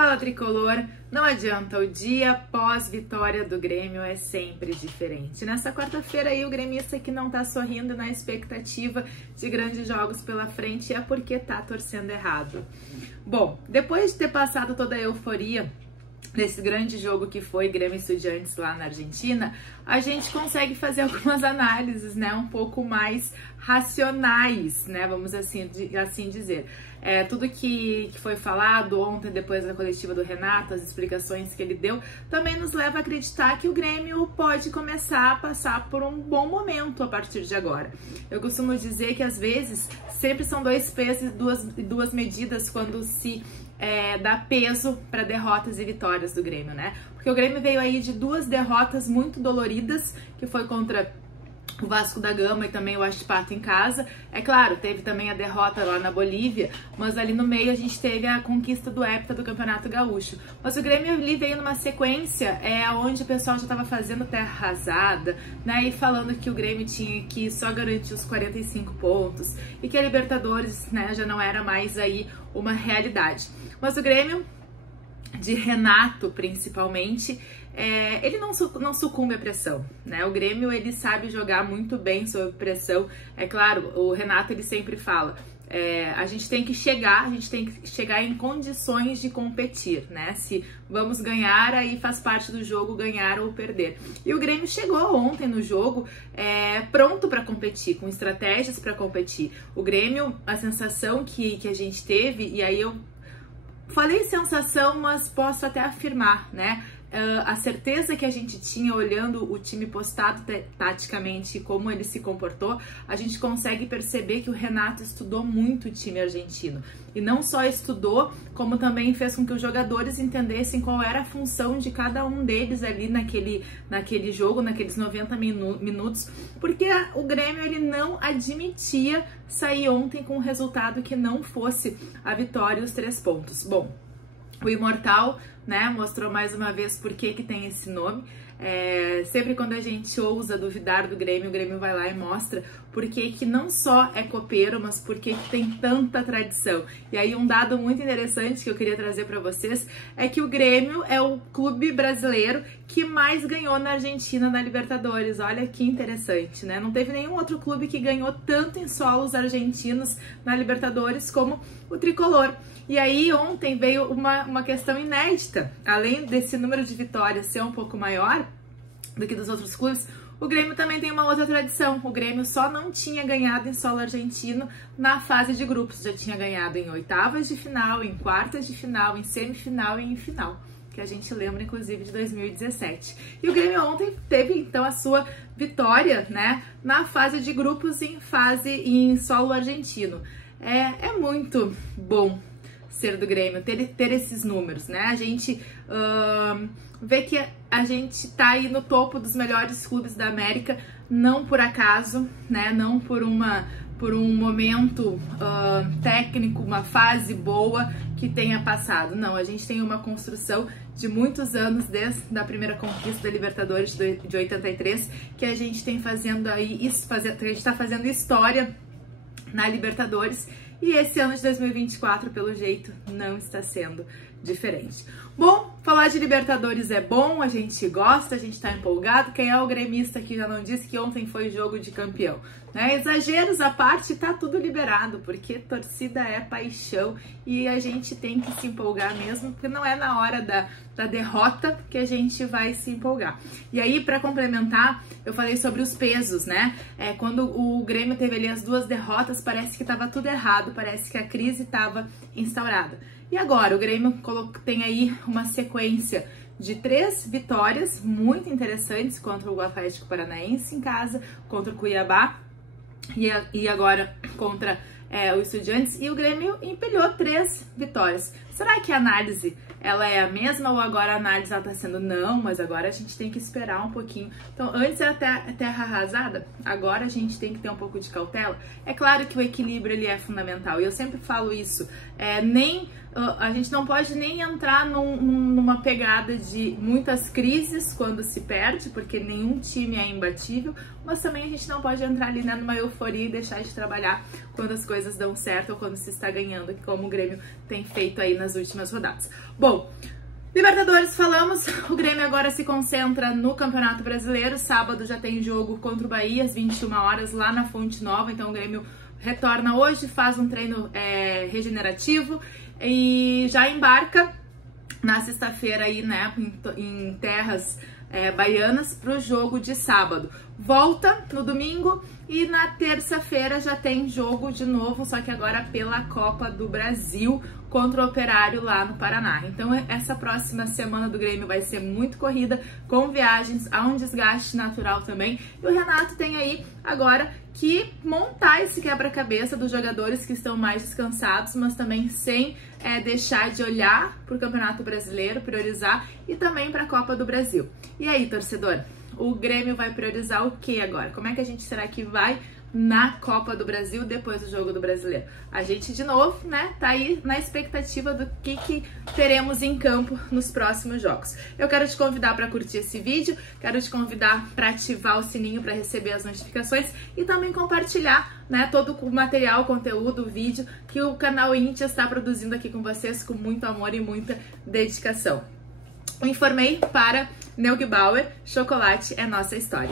Fala Tricolor, não adianta, o dia pós-vitória do Grêmio é sempre diferente. Nessa quarta-feira aí o gremista que não tá sorrindo na expectativa de grandes jogos pela frente é porque tá torcendo errado. Bom, depois de ter passado toda a euforia desse grande jogo que foi Grêmio e Estudiantes lá na Argentina, a gente consegue fazer algumas análises, né, um pouco mais racionais, né, vamos assim dizer. Tudo que foi falado ontem, depois da coletiva do Renato, as explicações que ele deu, também nos leva a acreditar que o Grêmio pode começar a passar por um bom momento a partir de agora. Eu costumo dizer que às vezes sempre são dois pesos e duas medidas quando se dá peso para derrotas e vitórias do Grêmio, né? Porque o Grêmio veio aí de duas derrotas muito doloridas, que foi contra o Vasco da Gama e também o Huachipato em casa. É claro, teve também a derrota lá na Bolívia, mas ali no meio a gente teve a conquista do hepta do Campeonato Gaúcho. Mas o Grêmio ali veio numa sequência onde o pessoal já estava fazendo terra arrasada, né, e falando que o Grêmio tinha que só garantir os 45 pontos e que a Libertadores, né, já não era mais aí uma realidade. Mas o Grêmio, de Renato principalmente, ele não sucumbe à pressão, né? O Grêmio, ele sabe jogar muito bem sob pressão. É claro, o Renato, ele sempre fala, a gente tem que chegar em condições de competir, né? Se vamos ganhar, aí faz parte do jogo ganhar ou perder. E o Grêmio chegou ontem no jogo pronto para competir, com estratégias para competir. O Grêmio, a sensação que a gente teve, e aí eu falei sensação, mas posso até afirmar, né? A certeza que a gente tinha olhando o time postado taticamente e como ele se comportou, a gente consegue perceber que o Renato estudou muito o time argentino. E não só estudou, como também fez com que os jogadores entendessem qual era a função de cada um deles ali naquele jogo, naqueles 90 minutos, porque o Grêmio, ele não admitia sair ontem com um resultado que não fosse a vitória e os 3 pontos. Bom, o Imortal, né, mostrou mais uma vez por que tem esse nome. Sempre quando a gente ousa duvidar do Grêmio, o Grêmio vai lá e mostra por que não só é copeiro, mas por que tem tanta tradição. E aí um dado muito interessante que eu queria trazer para vocês é que o Grêmio é o clube brasileiro que mais ganhou na Argentina na Libertadores. Olha que interessante, né? Não teve nenhum outro clube que ganhou tanto em solos argentinos na Libertadores como o Tricolor. E aí ontem veio uma questão inédita. Além desse número de vitórias ser um pouco maior do que dos outros clubes, o Grêmio também tem uma outra tradição. O Grêmio só não tinha ganhado em solo argentino na fase de grupos. Já tinha ganhado em oitavas de final, em quartas de final, em semifinal e em final, que a gente lembra inclusive de 2017. E o Grêmio ontem teve então a sua vitória, né, na fase de grupos em solo argentino. É muito bom ser do Grêmio, ter esses números, né? A gente vê que a gente tá aí no topo dos melhores clubes da América, não por acaso, né? Não por um momento técnico, uma fase boa que tenha passado. Não, a gente tem uma construção de muitos anos, desde a primeira conquista da Libertadores de 83, que a gente tem fazendo aí, que a gente tá fazendo história na Libertadores. E esse ano de 2024, pelo jeito, não está sendo diferente. Bom, falar de Libertadores é bom, a gente gosta, a gente tá empolgado. Quem é o gremista que já não disse que ontem foi jogo de campeão? Né? Exageros à parte, tá tudo liberado, porque torcida é paixão e a gente tem que se empolgar mesmo, porque não é na hora da derrota que a gente vai se empolgar. E aí, para complementar, eu falei sobre os pesos, né? Quando o Grêmio teve ali as 2 derrotas, parece que tava tudo errado, parece que a crise estava instaurada. E agora, o Grêmio tem aí uma sequência de 3 vitórias muito interessantes contra o Atlético Paranaense em casa, contra o Cuiabá e agora contra o Estudiantes, e o Grêmio empilhou 3 vitórias. Será que a análise ela é a mesma ou agora a análise está sendo não, mas agora a gente tem que esperar um pouquinho. Então, antes era terra arrasada, agora a gente tem que ter um pouco de cautela. É claro que o equilíbrio ele é fundamental e eu sempre falo isso. A gente não pode nem entrar numa pegada de muitas crises quando se perde, porque nenhum time é imbatível, mas também a gente não pode entrar ali, né, numa euforia e deixar de trabalhar quando as coisas dão certo ou quando se está ganhando, como o Grêmio tem feito aí nas últimas rodadas. Bom, Bom, Libertadores falamos, o Grêmio agora se concentra no Campeonato Brasileiro. Sábado já tem jogo contra o Bahia às 21 horas lá na Fonte Nova, então o Grêmio retorna hoje, faz um treino regenerativo e já embarca na sexta-feira aí, né, em terras baianas para o jogo de sábado. Volta no domingo e na terça-feira já tem jogo de novo, só que agora pela Copa do Brasil contra o Operário lá no Paraná. Então essa próxima semana do Grêmio vai ser muito corrida, com viagens, há um desgaste natural também. E o Renato tem aí agora que montar esse quebra-cabeça dos jogadores que estão mais descansados, mas também sem deixar de olhar para o Campeonato Brasileiro, priorizar, e também para a Copa do Brasil. E aí, torcedor? O Grêmio vai priorizar o que agora? Como é que a gente será que vai na Copa do Brasil depois do jogo do Brasileiro? A gente, de novo, né, tá aí na expectativa do que teremos em campo nos próximos jogos. Eu quero te convidar para curtir esse vídeo, quero te convidar para ativar o sininho para receber as notificações e também compartilhar, né, todo o material, conteúdo, o vídeo que o canal Íntia está produzindo aqui com vocês com muito amor e muita dedicação. Informei para Neugbauer, chocolate é nossa história.